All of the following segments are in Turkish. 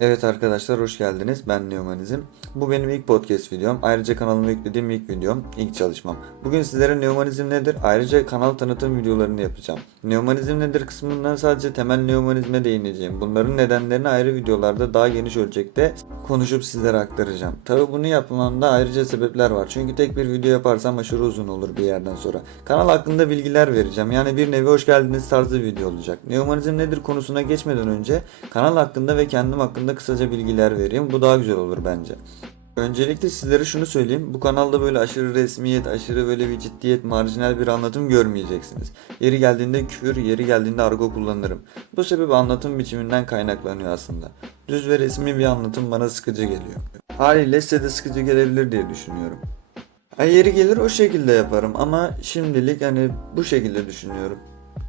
Evet arkadaşlar hoş geldiniz. Ben Neomanizm. Bu benim ilk podcast videom. Ayrıca kanalıma yüklediğim ilk videom, ilk çalışmam. Bugün sizlere Neomanizm nedir? Ayrıca kanal tanıtım videolarını yapacağım. Neomanizm nedir kısmından sadece temel Neomanizme değineceğim. Bunların nedenlerini ayrı videolarda daha geniş ölçekte konuşup sizlere aktaracağım. Tabi bunu yapmamda ayrıca sebepler var. Çünkü tek bir video yaparsam aşırı uzun olur bir yerden sonra. Kanal hakkında bilgiler vereceğim. Yani bir nevi hoş geldiniz tarzı video olacak. Neomanizm nedir konusuna geçmeden önce kanal hakkında ve kendim hakkında kısaca bilgiler vereyim. Bu daha güzel olur bence. Öncelikle sizlere şunu söyleyeyim. Bu kanalda böyle aşırı resmiyet, aşırı böyle bir ciddiyet, marjinal bir anlatım görmeyeceksiniz. Yeri geldiğinde küfür, yeri geldiğinde argo kullanırım. Bu sebebi anlatım biçiminden kaynaklanıyor aslında. Düz ve resmi bir anlatım bana sıkıcı geliyor. Haliyle size de sıkıcı gelebilir diye düşünüyorum. Ha, yeri gelir o şekilde yaparım ama şimdilik hani bu şekilde düşünüyorum.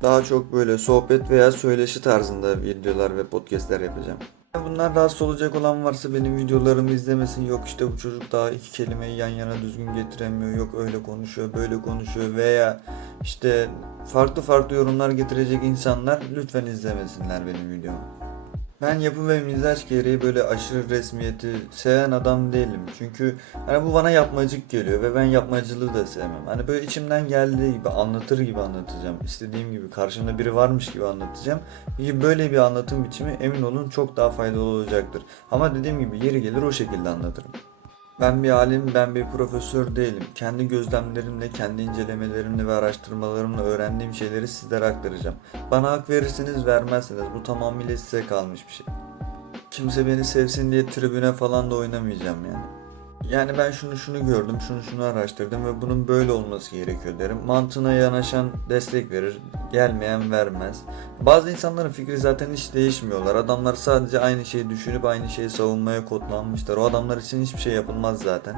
Daha çok böyle sohbet veya söyleşi tarzında videolar ve podcastler yapacağım. Bunlar rahatsız olacak olan varsa benim videolarımı izlemesin. Yok işte bu çocuk daha iki kelimeyi yan yana düzgün getiremiyor. Yok öyle konuşuyor, böyle konuşuyor veya işte farklı farklı yorumlar getirecek insanlar lütfen izlemesinler benim videomu. Ben yapı ve mizaç gereği böyle aşırı resmiyeti seven adam değilim. Çünkü hani bu bana yapmacık geliyor ve ben yapmacılığı da sevmem. Hani böyle içimden geldiği gibi anlatır gibi anlatacağım. İstediğim gibi karşımda biri varmış gibi anlatacağım. Böyle bir anlatım biçimi emin olun çok daha faydalı olacaktır. Ama dediğim gibi yeri gelir o şekilde anlatırım. Ben bir alim, ben bir profesör değilim. Kendi gözlemlerimle, kendi incelemelerimle ve araştırmalarımla öğrendiğim şeyleri sizlere aktaracağım. Bana hak verirsiniz, vermezseniz bu tamamıyla size kalmış bir şey. Kimse beni sevsin diye tribüne falan da oynamayacağım yani. Yani ben şunu şunu gördüm, şunu şunu araştırdım ve bunun böyle olması gerekiyor derim. Mantığına yanaşan destek verir, gelmeyen vermez. Bazı insanların fikri zaten hiç değişmiyorlar. Adamlar sadece aynı şeyi düşünüp aynı şeyi savunmaya kodlanmışlar. O adamlar için hiçbir şey yapılmaz zaten.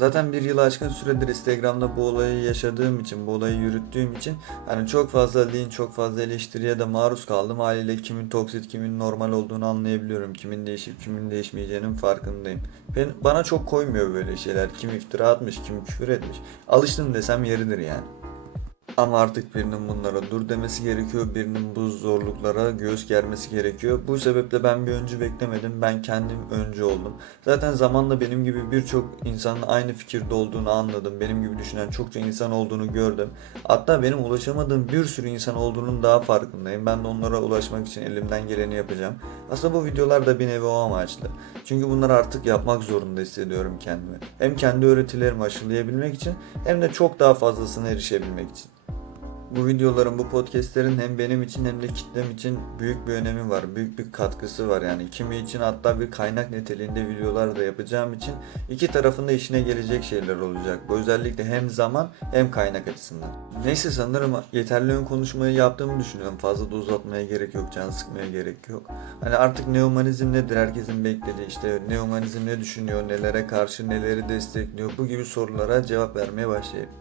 Zaten bir yılı aşkın süredir Instagram'da bu olayı yaşadığım için, bu olayı yürüttüğüm için hani çok fazla linç, çok fazla eleştiriye de maruz kaldım. Haliyle kimin toksit, kimin normal olduğunu anlayabiliyorum. Kimin değişip kimin değişmeyeceğinin farkındayım. Ben, bana çok koymuyor böyle şeyler. Kim iftira atmış, kim küfür etmiş. Alıştım desem yeridir yani. Ama artık birinin bunlara dur demesi gerekiyor. Birinin bu zorluklara göğüs germesi gerekiyor. Bu sebeple ben bir öncü beklemedim. Ben kendim öncü oldum. Zaten zamanla benim gibi birçok insanın aynı fikirde olduğunu anladım. Benim gibi düşünen çokça insan olduğunu gördüm. Hatta benim ulaşamadığım bir sürü insan olduğunun daha farkındayım. Ben de onlara ulaşmak için elimden geleni yapacağım. Aslında bu videolar da bir nevi o amaçlı. Çünkü bunları artık yapmak zorunda hissediyorum kendimi. Hem kendi öğretilerimi aşılayabilmek için hem de çok daha fazlasına erişebilmek için. Bu videoların, bu podcastlerin hem benim için hem de kitlem için büyük bir önemi var. Büyük bir katkısı var yani. Kimi için hatta bir kaynak niteliğinde videolar da yapacağım için iki tarafında işine gelecek şeyler olacak. Bu özellikle hem zaman hem kaynak açısından. Neyse sanırım yeterli ön konuşmayı yaptığımı düşünüyorum. Fazla da uzatmaya gerek yok, can sıkmaya gerek yok. Hani artık neomanizm nedir? Herkesin beklediği işte neomanizm ne düşünüyor, nelere karşı, neleri destekliyor bu gibi sorulara cevap vermeye başlayayım.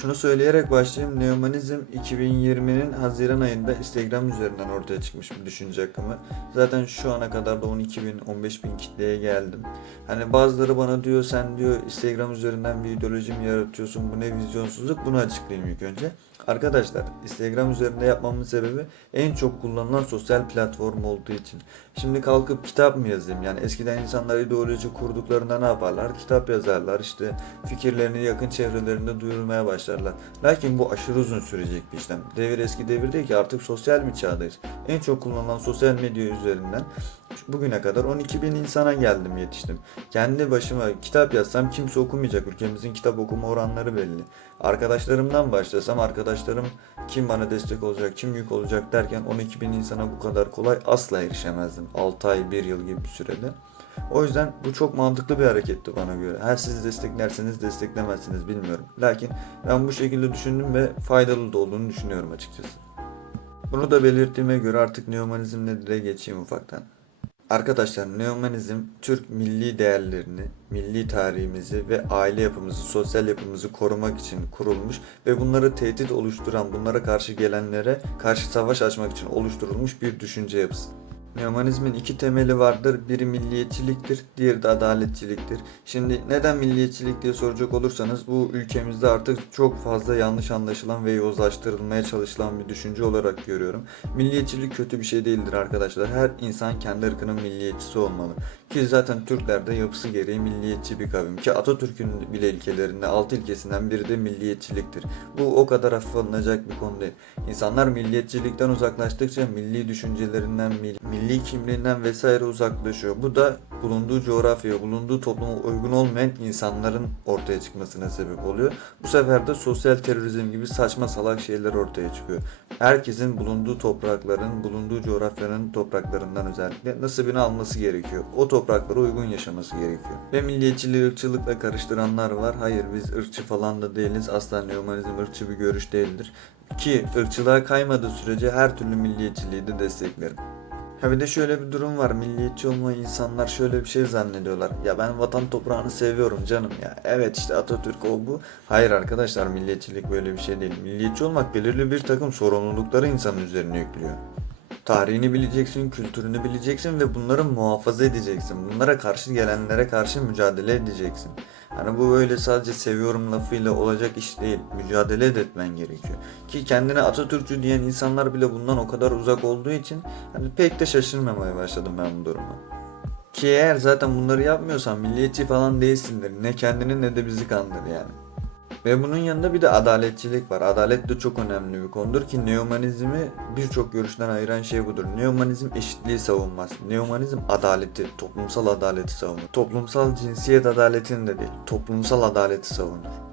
Şunu söyleyerek başlayayım. Neomanizm 2020'nin Haziran ayında Instagram üzerinden ortaya çıkmış bir düşünce akımı. Zaten şu ana kadar da 12 bin, 15 bin kitleye geldim. Hani bazıları bana diyor sen diyor Instagram üzerinden bir ideoloji mi yaratıyorsun? Bu ne vizyonsuzluk? Bunu açıklayayım ilk önce. Arkadaşlar Instagram üzerinde yapmamın sebebi en çok kullanılan sosyal platform olduğu için. Şimdi kalkıp kitap mı yazayım? Yani eskiden insanlar ideoloji kurduklarında ne yaparlar? Kitap yazarlar işte fikirlerini yakın çevrelerinde duyurmaya başlarlar. Lakin bu aşırı uzun sürecek bir işlem. Devir eski devir değil ki artık sosyal bir çağdayız. En çok kullanılan sosyal medya üzerinden bugüne kadar 12 bin insana geldim yetiştim. Kendi başıma kitap yazsam kimse okumayacak. Ülkemizin kitap okuma oranları belli. Arkadaşlarımdan başlasam arkadaşlarım kim bana destek olacak, kim yük olacak derken 12 bin insana bu kadar kolay asla erişemezdim. 6 ay, 1 yıl gibi bir sürede. O yüzden bu çok mantıklı bir hareketti bana göre. Her siz desteklerseniz desteklemezsiniz bilmiyorum. Lakin ben bu şekilde düşündüm ve faydalı da olduğunu düşünüyorum açıkçası. Bunu da belirttiğime göre artık neomanizm nedir'e geçeyim ufaktan. Arkadaşlar neomanizm Türk milli değerlerini, milli tarihimizi ve aile yapımızı, sosyal yapımızı korumak için kurulmuş ve bunları tehdit oluşturan, bunlara karşı gelenlere karşı savaş açmak için oluşturulmuş bir düşünce yapısı. Neomanizmin iki temeli vardır. Biri milliyetçiliktir, diğeri de adaletçiliktir. Şimdi neden milliyetçilik diye soracak olursanız bu ülkemizde artık çok fazla yanlış anlaşılan ve yozlaştırılmaya çalışılan bir düşünce olarak görüyorum. Milliyetçilik kötü bir şey değildir arkadaşlar. Her insan kendi ırkının milliyetçisi olmalı. Ki zaten Türkler de yapısı gereği milliyetçi bir kavim. Ki Atatürk'ün bile ilkelerinde altı ilkesinden biri de milliyetçiliktir. Bu o kadar hafife alınacak bir konu değil. İnsanlar milliyetçilikten uzaklaştıkça milli düşüncelerinden, mil- milli kimliğinden vesaire uzaklaşıyor. Bu da bulunduğu coğrafyaya, bulunduğu topluma uygun olmayan insanların ortaya çıkmasına sebep oluyor. Bu sefer de sosyal terörizm gibi saçma salak şeyler ortaya çıkıyor. Herkesin bulunduğu toprakların, bulunduğu coğrafyanın topraklarından özellikle nasibini alması gerekiyor. O topraklara uygun yaşaması gerekiyor. Ve milliyetçiliği ırkçılıkla karıştıranlar var. Hayır biz ırkçı falan da değiliz. Asla neomanizm ırkçı bir görüş değildir. Ki ırkçılığa kaymadığı sürece her türlü milliyetçiliği de desteklerim. Ha bir de şöyle bir durum var. Milliyetçi olma insanlar şöyle bir şey zannediyorlar. Ya ben vatan toprağını seviyorum canım ya. Evet işte Atatürk o bu. Hayır arkadaşlar milliyetçilik böyle bir şey değil. Milliyetçi olmak belirli bir takım sorumlulukları insanın üzerine yüklüyor. Tarihini bileceksin, kültürünü bileceksin ve bunları muhafaza edeceksin. Bunlara karşı gelenlere karşı mücadele edeceksin. Hani bu böyle sadece seviyorum lafıyla olacak iş değil. Mücadele de etmen gerekiyor. Ki kendine Atatürkçü diyen insanlar bile bundan o kadar uzak olduğu için hani pek de şaşırmamaya başladım ben bu duruma. Ki eğer zaten bunları yapmıyorsan milliyetçi falan değilsindir. Ne kendini ne de bizi kandır yani. Ve bunun yanında bir de adaletçilik var. Adalet de çok önemli bir konudur ki neomanizmi birçok görüşten ayıran şey budur. Neomanizm eşitliği savunmaz. Neomanizm adaleti, toplumsal adaleti savunur. Toplumsal cinsiyet adaletini de değil, toplumsal adaleti savunur.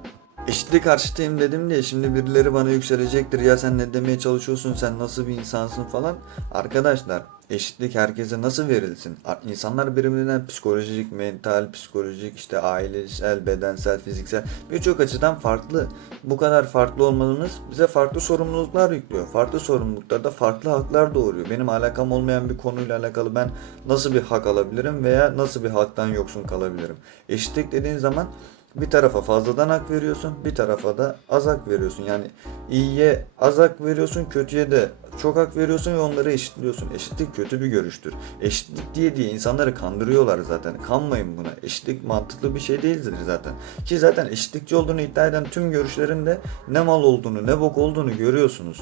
Eşitlik karşıtıyım dedim diye şimdi birileri bana yükselecektir ya sen ne demeye çalışıyorsun sen nasıl bir insansın falan. Arkadaşlar eşitlik herkese nasıl verilsin? İnsanlar birbirinden psikolojik, mental, psikolojik, işte ailesel, bedensel, fiziksel birçok açıdan farklı. Bu kadar farklı olmanız bize farklı sorumluluklar yüklüyor. Farklı sorumluluklarda farklı haklar doğuruyor. Benim alakam olmayan bir konuyla alakalı ben nasıl bir hak alabilirim veya nasıl bir haktan yoksun kalabilirim? Eşitlik dediğin zaman bir tarafa fazladan hak veriyorsun, bir tarafa da az hak veriyorsun. Yani iyiye az hak veriyorsun, kötüye de çok hak veriyorsun ve onları eşitliyorsun. Eşitlik kötü bir görüştür. Eşitlik diye diye insanları kandırıyorlar zaten. Kanmayın buna. Eşitlik mantıklı bir şey değildir zaten. Ki zaten eşitlikçi olduğunu iddia eden tüm görüşlerin de ne mal olduğunu, ne bok olduğunu görüyorsunuz.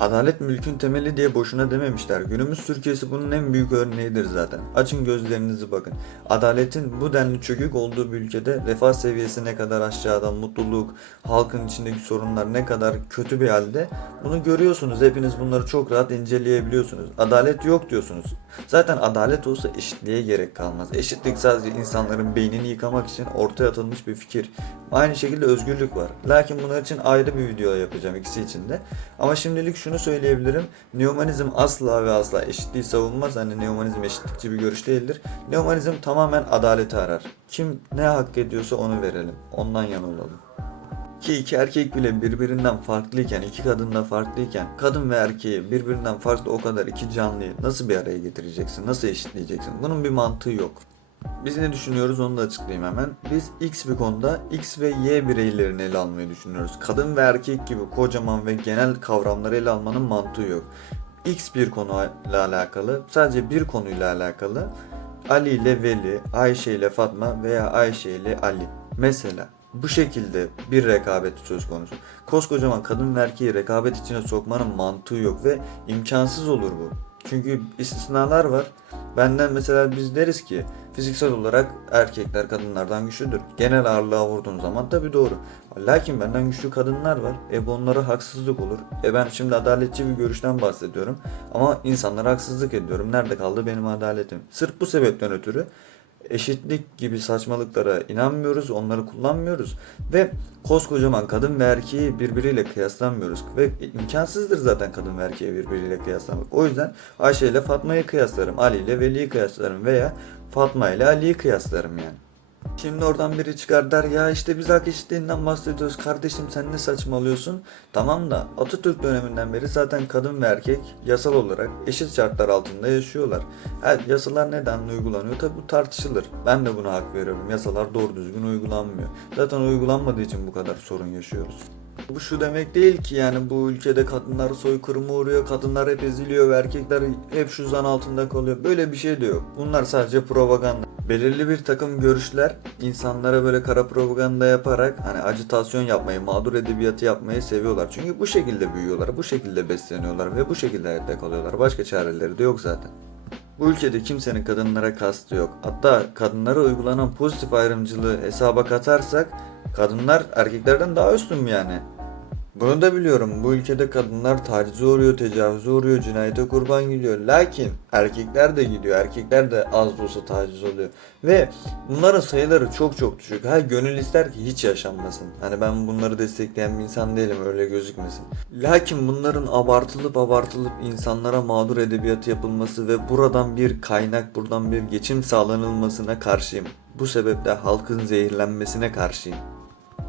Adalet mülkün temeli diye boşuna dememişler. Günümüz Türkiye'si bunun en büyük örneğidir zaten. Açın gözlerinizi bakın. Adaletin bu denli çökük olduğu bir ülkede refah seviyesi ne kadar aşağıda, mutluluk, halkın içindeki sorunlar ne kadar kötü bir halde bunu görüyorsunuz. Hepiniz bunları çok rahat inceleyebiliyorsunuz. Adalet yok diyorsunuz. Zaten adalet olsa eşitliğe gerek kalmaz. Eşitlik sadece insanların beynini yıkamak için ortaya atılmış bir fikir. Aynı şekilde özgürlük var. Lakin bunlar için ayrı bir video yapacağım ikisi için de. Ama şimdilik şunu söyleyebilirim. Neomanizm asla ve asla eşitliği savunmaz. Hani neomanizm eşitlikçi bir görüş değildir. Neomanizm tamamen adaleti arar. Kim ne hak ediyorsa onu verelim. Ondan yana olalım. Ki iki erkek bile birbirinden farklıyken, iki kadın da farklıyken, kadın ve erkeği birbirinden farklı o kadar iki canlıyı nasıl bir araya getireceksin, nasıl eşitleyeceksin? Bunun bir mantığı yok. Biz ne düşünüyoruz onu da açıklayayım hemen. Biz X bir konuda X ve Y bireylerini ele almayı düşünüyoruz. Kadın ve erkek gibi kocaman ve genel kavramları ele almanın mantığı yok. X bir konuyla alakalı, sadece bir konuyla alakalı Ali ile Veli, Ayşe ile Fatma veya Ayşe ile Ali. Mesela bu şekilde bir rekabet söz konusu. Koskocaman kadın ve erkeği rekabet içine sokmanın mantığı yok ve imkansız olur bu. Çünkü istisnalar var. Benden mesela biz deriz ki fiziksel olarak erkekler kadınlardan güçlüdür. Genel ağırlığa vurduğun zaman tabi doğru. Lakin benden güçlü kadınlar var. E bu onlara haksızlık olur. E ben şimdi adaletçi bir görüşten bahsediyorum. Ama insanlara haksızlık ediyorum. Nerede kaldı benim adaletim? Sırf bu sebepten ötürü eşitlik gibi saçmalıklara inanmıyoruz, onları kullanmıyoruz ve koskocaman kadın ve erkeği birbiriyle kıyaslamıyoruz ve imkansızdır zaten kadın ve erkeği birbiriyle kıyaslamak. O yüzden Ayşe ile Fatma'yı kıyaslarım, Ali ile Veli'yi kıyaslarım veya Fatma ile Ali'yi kıyaslarım yani. Şimdi oradan biri çıkar der ya işte biz hak eşitliğinden bahsediyoruz kardeşim sen ne saçmalıyorsun? Tamam da Atatürk döneminden beri zaten kadın ve erkek yasal olarak eşit şartlar altında yaşıyorlar. Evet yasalar neden uygulanıyor tabi bu tartışılır. Ben de buna hak veriyorum. Yasalar doğru düzgün uygulanmıyor. Zaten uygulanmadığı için bu kadar sorun yaşıyoruz. Bu şu demek değil ki yani bu ülkede kadınlar soykırıma uğruyor, kadınlar hep eziliyor ve erkekler hep şu zan altında kalıyor. Böyle bir şey de yok. Bunlar sadece propaganda. Belirli bir takım görüşler insanlara böyle kara propaganda yaparak hani acitasyon yapmayı, mağdur edebiyatı yapmayı seviyorlar. Çünkü bu şekilde büyüyorlar, bu şekilde besleniyorlar ve bu şekilde hayatta kalıyorlar. Başka çareleri de yok zaten. Bu ülkede kimsenin kadınlara kastı yok. Hatta kadınlara uygulanan pozitif ayrımcılığı hesaba katarsak kadınlar erkeklerden daha üstün yani. Bunu da biliyorum. Bu ülkede kadınlar tacize uğruyor, tecavüze uğruyor, cinayete kurban gidiyor. Lakin erkekler de gidiyor. Erkekler de az da olsa taciz oluyor. Ve bunların sayıları çok çok düşük. Ha gönül ister ki hiç yaşanmasın. Hani ben bunları destekleyen bir insan değilim öyle gözükmesin. Lakin bunların abartılıp abartılıp insanlara mağdur edebiyatı yapılması ve buradan bir kaynak, buradan bir geçim sağlanılmasına karşıyım. Bu sebeple halkın zehirlenmesine karşıyım.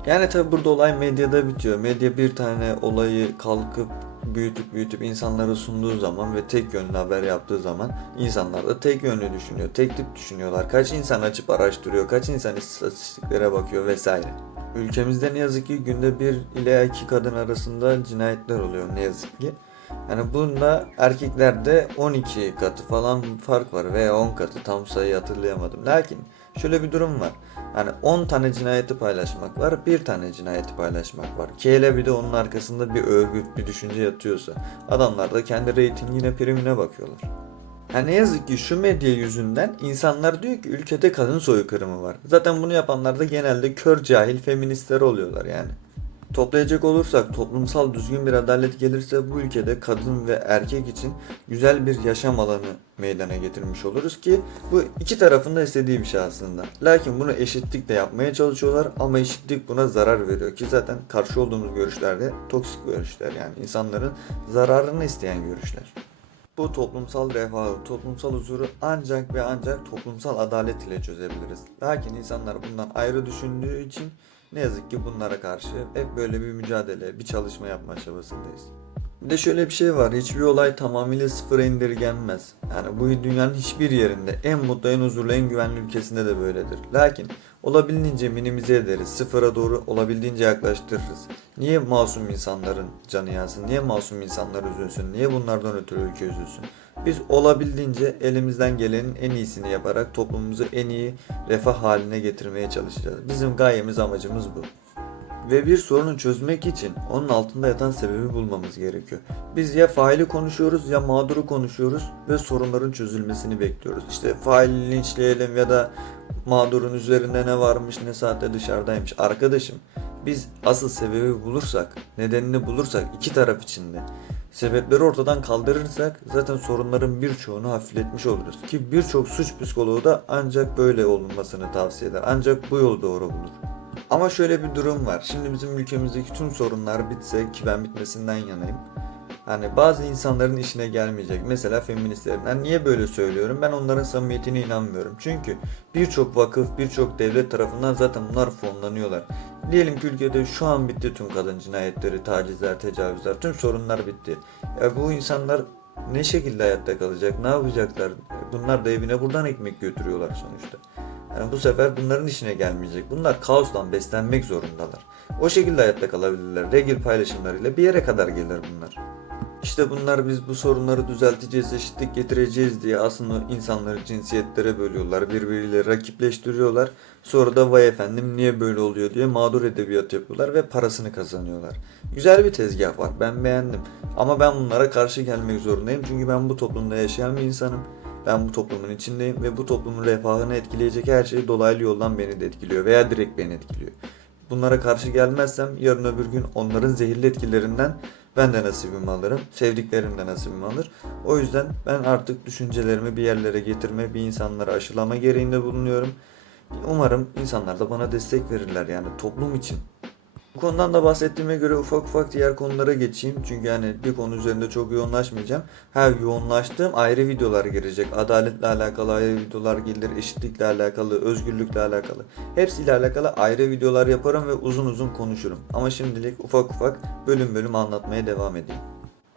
Yani tabi burada olay medyada bitiyor. Medya bir tane olayı kalkıp büyütüp büyütüp insanlara sunduğu zaman ve tek yönlü haber yaptığı zaman insanlar da tek yönlü düşünüyor. Tek tip düşünüyorlar. Kaç insan açıp araştırıyor, kaç insan istatistiklere bakıyor vesaire. Ülkemizde ne yazık ki günde bir ile iki kadın arasında cinayetler oluyor ne yazık ki. Yani bunda erkeklerde 12 katı falan fark var veya 10 katı tam sayıyı hatırlayamadım. Lakin şöyle bir durum var. Hani 10 tane cinayeti paylaşmak var, bir tane cinayeti paylaşmak var. Hele bir de onun arkasında bir örgüt, bir düşünce yatıyorsa. Adamlar da kendi reytingine, primine bakıyorlar. Ha ne yazık ki şu medya yüzünden insanlar diyor ki ülkede kadın soykırımı var. Zaten bunu yapanlar da genelde kör cahil feministler oluyorlar yani. Toplayacak olursak toplumsal düzgün bir adalet gelirse bu ülkede kadın ve erkek için güzel bir yaşam alanı meydana getirmiş oluruz ki bu iki tarafın da istediği bir şey aslında. Lakin bunu eşitlikle yapmaya çalışıyorlar ama eşitlik buna zarar veriyor ki zaten karşı olduğumuz görüşlerde toksik görüşler yani insanların zararını isteyen görüşler. Bu toplumsal refahı, toplumsal huzuru ancak ve ancak toplumsal adalet ile çözebiliriz. Lakin insanlar bundan ayrı düşündüğü için ne yazık ki bunlara karşı hep böyle bir mücadele, bir çalışma yapma çabasındayız. Bir de şöyle bir şey var. Hiçbir olay tamamıyla sıfıra indirgenmez. Yani bu dünyanın hiçbir yerinde en mutlu, en huzurlu, en güvenli ülkesinde de böyledir. Lakin olabildiğince minimize ederiz. Sıfıra doğru olabildiğince yaklaştırırız. Niye masum insanların canı yansın? Niye masum insanlar üzülsün? Niye bunlardan ötürü ülke üzülsün? Biz olabildiğince elimizden gelenin en iyisini yaparak toplumumuzu en iyi refah haline getirmeye çalışacağız. Bizim gayemiz amacımız bu. Ve bir sorunu çözmek için onun altında yatan sebebi bulmamız gerekiyor. Biz ya faili konuşuyoruz ya mağduru konuşuyoruz ve sorunların çözülmesini bekliyoruz. İşte faili linçleyelim ya da mağdurun üzerinde ne varmış ne saatte dışarıdaymış. Arkadaşım biz asıl sebebi bulursak, nedenini bulursak iki taraf içinde sebepleri ortadan kaldırırsak zaten sorunların birçoğunu hafifletmiş oluruz. Ki birçok suç psikoloğu da ancak böyle olunmasını tavsiye eder. Ancak bu yolu doğru bulur. Ama şöyle bir durum var. Şimdi bizim ülkemizdeki tüm sorunlar bitse ki ben bitmesinden yanayım. Hani bazı insanların işine gelmeyecek. Mesela feministlerin. niye böyle söylüyorum? Ben onların samimiyetine inanmıyorum. Çünkü birçok vakıf, birçok devlet tarafından zaten bunlar fonlanıyorlar. Diyelim ki ülkede şu an bitti tüm kadın cinayetleri, tacizler, tecavüzler, tüm sorunlar bitti. Ya bu insanlar ne şekilde hayatta kalacak, ne yapacaklar? Bunlar da evine buradan ekmek götürüyorlar sonuçta. Yani bu sefer bunların işine gelmeyecek. Bunlar kaostan beslenmek zorundalar. O şekilde hayatta kalabilirler. Regil paylaşımlarıyla bir yere kadar gelir bunlar. İşte bunlar biz bu sorunları düzelteceğiz, eşitlik getireceğiz diye aslında insanları cinsiyetlere bölüyorlar, birbiriyle rakipleştiriyorlar. Sonra da vay efendim niye böyle oluyor diye mağdur edebiyat yapıyorlar ve parasını kazanıyorlar. Güzel bir tezgah var, ben beğendim. Ama ben bunlara karşı gelmek zorundayım çünkü ben bu toplumda yaşayan bir insanım. Ben bu toplumun içindeyim ve bu toplumun refahını etkileyecek her şey dolaylı yoldan beni de etkiliyor veya direkt beni etkiliyor. Bunlara karşı gelmezsem yarın öbür gün onların zehirli etkilerinden ben de nasibimi alırım. Sevdiklerim de nasibimi alır. O yüzden ben artık düşüncelerimi bir yerlere getirme, bir insanlara aşılama gereğinde bulunuyorum. Umarım insanlar da bana destek verirler yani toplum için. Bu konudan da bahsettiğime göre ufak ufak diğer konulara geçeyim. Çünkü yani bir konu üzerinde çok yoğunlaşmayacağım. Her yoğunlaştığım ayrı videolar gelecek. Adaletle alakalı ayrı videolar gelir, eşitlikle alakalı, özgürlükle alakalı. Hepsiyle alakalı ayrı videolar yaparım ve uzun uzun konuşurum. Ama şimdilik ufak ufak bölüm bölüm anlatmaya devam edeyim.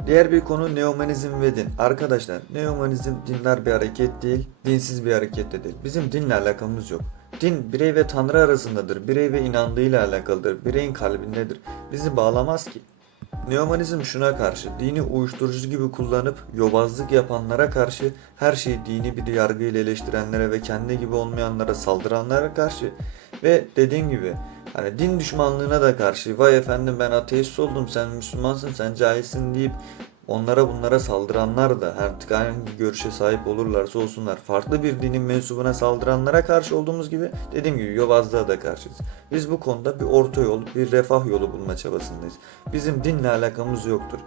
Diğer bir konu neomanizm ve din. Arkadaşlar neomanizm dinler bir hareket değil, dinsiz bir hareket de değil. Bizim dinle alakamız yok. Din birey ve Tanrı arasındadır. Birey ve inandığıyla alakalıdır. Bireyin kalbindedir. Bizi bağlamaz ki. Neomanizm şuna karşı, dini uyuşturucu gibi kullanıp yobazlık yapanlara karşı, her şeyi dini bir yargıyla eleştirenlere ve kendi gibi olmayanlara saldıranlara karşı ve dediğim gibi hani din düşmanlığına da karşı, vay efendim ben ateist oldum, sen Müslümansın, sen cahilsin deyip onlara bunlara saldıranlar da artık hangi görüşe sahip olurlarsa olsunlar farklı bir dinin mensubuna saldıranlara karşı olduğumuz gibi dediğim gibi yobazlığa da karşıyız. Biz bu konuda bir orta yol, bir refah yolu bulma çabasındayız. Bizim dinle alakamız yoktur.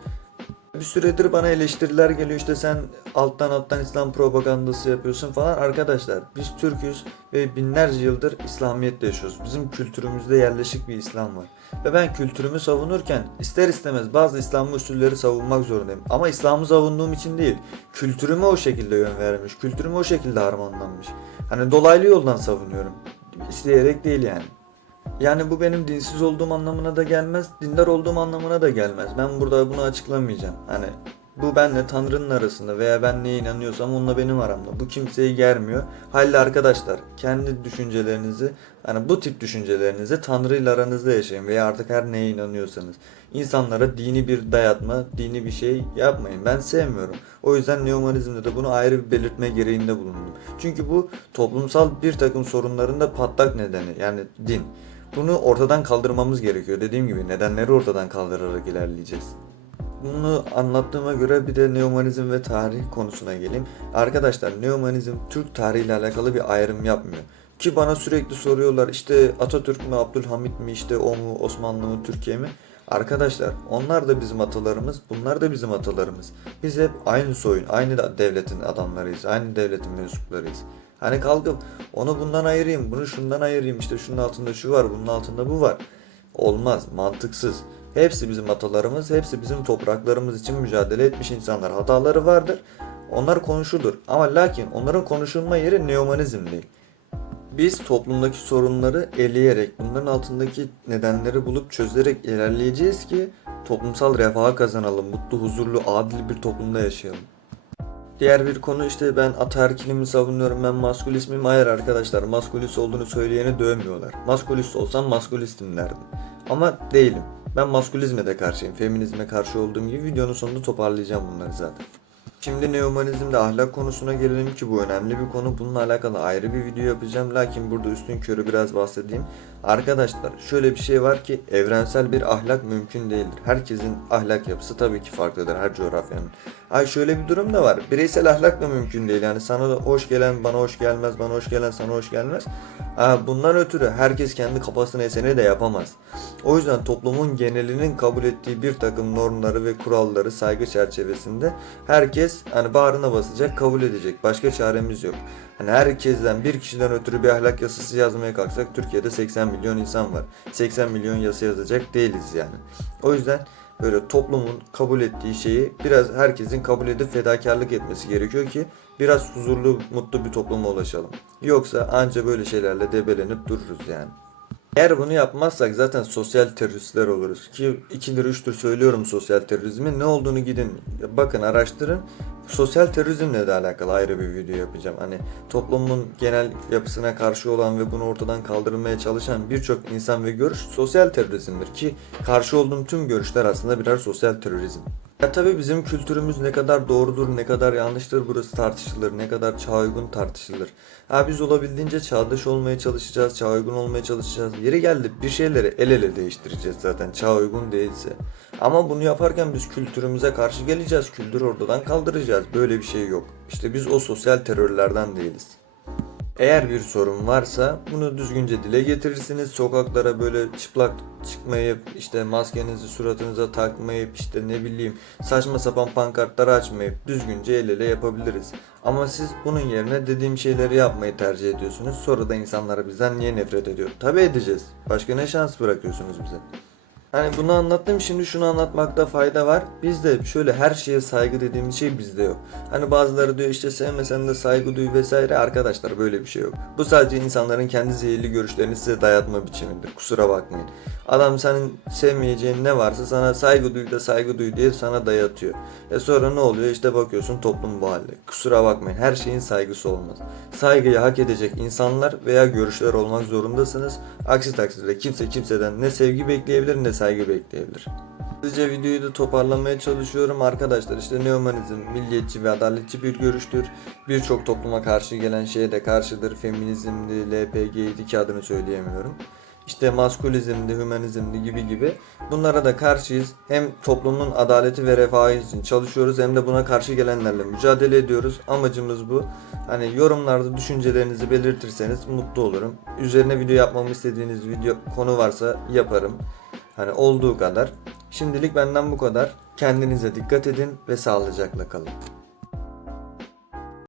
Bir süredir bana eleştiriler geliyor işte sen alttan alttan İslam propagandası yapıyorsun falan. Arkadaşlar biz Türk'üz ve binlerce yıldır İslamiyet'te yaşıyoruz. Bizim kültürümüzde yerleşik bir İslam var. Ve ben kültürümü savunurken ister istemez bazı İslam usulleri savunmak zorundayım. Ama İslam'ı savunduğum için değil. Kültürüme o şekilde yön vermiş. Kültürüme o şekilde harmanlanmış. Hani dolaylı yoldan savunuyorum. İsteyerek değil yani. Yani bu benim dinsiz olduğum anlamına da gelmez, dindar olduğum anlamına da gelmez. Ben burada bunu açıklamayacağım. Hani bu benle Tanrı'nın arasında veya ben neye inanıyorsam onunla benim aramda. Bu kimseyi germiyor. Halil arkadaşlar kendi düşüncelerinizi hani bu tip düşüncelerinizi Tanrı ile aranızda yaşayın veya artık her neye inanıyorsanız. İnsanlara dini bir dayatma, dini bir şey yapmayın. Ben sevmiyorum. O yüzden neomanizmde de bunu ayrı bir belirtme gereğinde bulundum. Çünkü bu toplumsal bir takım sorunların da patlak nedeni yani din. Bunu ortadan kaldırmamız gerekiyor. Dediğim gibi nedenleri ortadan kaldırarak ilerleyeceğiz. Bunu anlattığıma göre bir de neomanizm ve tarih konusuna geleyim. Arkadaşlar neomanizm Türk tarihiyle alakalı bir ayrım yapmıyor. Ki bana sürekli soruyorlar işte Atatürk mü, Abdülhamit mi, işte o mu, Osmanlı mı, Türkiye mi? Arkadaşlar onlar da bizim atalarımız, bunlar da bizim atalarımız. Biz hep aynı soyun, aynı devletin adamlarıyız, aynı devletin mensuplarıyız. Hani kalkıp onu bundan ayırayım, bunu şundan ayırayım, işte şunun altında şu var, bunun altında bu var. Olmaz, mantıksız. Hepsi bizim atalarımız, hepsi bizim topraklarımız için mücadele etmiş insanlar. Hataları vardır, onlar konuşulur. Ama lakin onların konuşulma yeri neomanizm değil. Biz toplumdaki sorunları eleyerek, bunların altındaki nedenleri bulup çözerek ilerleyeceğiz ki toplumsal refaha kazanalım, mutlu, huzurlu, adil bir toplumda yaşayalım. Diğer bir konu işte ben ataerkilimi savunuyorum, ben maskülismim. Hayır arkadaşlar, maskülist olduğunu söyleyeni dövmüyorlar. Maskülist olsam maskülistim derdim. Ama değilim. Ben maskülizme de karşıyım. Feminizme karşı olduğum gibi videonun sonunda toparlayacağım bunları zaten. Şimdi neomanizmde ahlak konusuna gelelim ki bu önemli bir konu. Bununla alakalı ayrı bir video yapacağım. Lakin burada üstün körü biraz bahsedeyim. Arkadaşlar şöyle bir şey var ki evrensel bir ahlak mümkün değildir. Herkesin ahlak yapısı tabii ki farklıdır her coğrafyanın. Ay şöyle bir durum da var. Bireysel ahlak da mümkün değil. Yani sana da hoş gelen bana hoş gelmez, bana hoş gelen sana hoş gelmez. Bundan ötürü herkes kendi kafasına eseni de yapamaz. O yüzden toplumun genelinin kabul ettiği bir takım normları ve kuralları saygı çerçevesinde herkes hani bağrına basacak, kabul edecek. Başka çaremiz yok. Hani herkesten bir kişiden ötürü bir ahlak yasası yazmaya kalksak Türkiye'de 80 milyon insan var. 80 milyon yasa yazacak değiliz yani. O yüzden böyle toplumun kabul ettiği şeyi biraz herkesin kabul edip fedakarlık etmesi gerekiyor ki biraz huzurlu, mutlu bir topluma ulaşalım. Yoksa anca böyle şeylerle debelenip dururuz yani. Eğer bunu yapmazsak zaten sosyal teröristler oluruz. Ki ikidir üçtür söylüyorum sosyal terörizmin ne olduğunu gidin bakın araştırın. Sosyal terörizmle de alakalı ayrı bir video yapacağım. Hani toplumun genel yapısına karşı olan ve bunu ortadan kaldırmaya çalışan birçok insan ve görüş sosyal terörizmdir. Ki karşı olduğum tüm görüşler aslında birer sosyal terörizm. Ya tabii bizim kültürümüz ne kadar doğrudur, ne kadar yanlıştır burası tartışılır, ne kadar çağ uygun tartışılır. Ha biz olabildiğince çağdaş olmaya çalışacağız, çağ uygun olmaya çalışacağız. Yeri geldi bir şeyleri el ele değiştireceğiz zaten çağ uygun değilse. Ama bunu yaparken biz kültürümüze karşı geleceğiz, kültürü ortadan kaldıracağız. Böyle bir şey yok. İşte biz o sosyal terörlerden değiliz. Eğer bir sorun varsa bunu düzgünce dile getirirsiniz. Sokaklara böyle çıplak çıkmayıp işte maskenizi suratınıza takmayıp işte ne bileyim saçma sapan pankartları açmayıp düzgünce el ele yapabiliriz. Ama siz bunun yerine dediğim şeyleri yapmayı tercih ediyorsunuz. Sonra da insanlar bizden niye nefret ediyor? Tabi edeceğiz. Başka ne şans bırakıyorsunuz bize? Hani bunu anlattım şimdi şunu anlatmakta fayda var. Bizde şöyle her şeye saygı dediğimiz şey bizde yok. Hani bazıları diyor işte sevmesen de saygı duy vesaire arkadaşlar böyle bir şey yok. Bu sadece insanların kendi zehirli görüşlerini size dayatma biçimidir. Kusura bakmayın. Adam senin sevmeyeceğin ne varsa sana saygı duy da saygı duy diye sana dayatıyor. E sonra ne oluyor işte bakıyorsun toplum bu halde. Kusura bakmayın her şeyin saygısı olmaz. Saygıyı hak edecek insanlar veya görüşler olmak zorundasınız. Aksi takdirde kimse kimseden ne sevgi bekleyebilir ne saygı bekleyebilir. Hızlıca videoyu da toparlamaya çalışıyorum arkadaşlar. İşte neomanizm milliyetçi ve adaletçi bir görüştür. Birçok topluma karşı gelen şeye de karşıdır. Feminizmdi, LPG'ydi iki adını söyleyemiyorum. İşte maskulizmdi, hümanizmdi gibi gibi. Bunlara da karşıyız. Hem toplumun adaleti ve refahı için çalışıyoruz hem de buna karşı gelenlerle mücadele ediyoruz. Amacımız bu. Hani yorumlarda düşüncelerinizi belirtirseniz mutlu olurum. Üzerine video yapmamı istediğiniz video konu varsa yaparım. Hani olduğu kadar. Şimdilik benden bu kadar. Kendinize dikkat edin ve sağlıcakla kalın.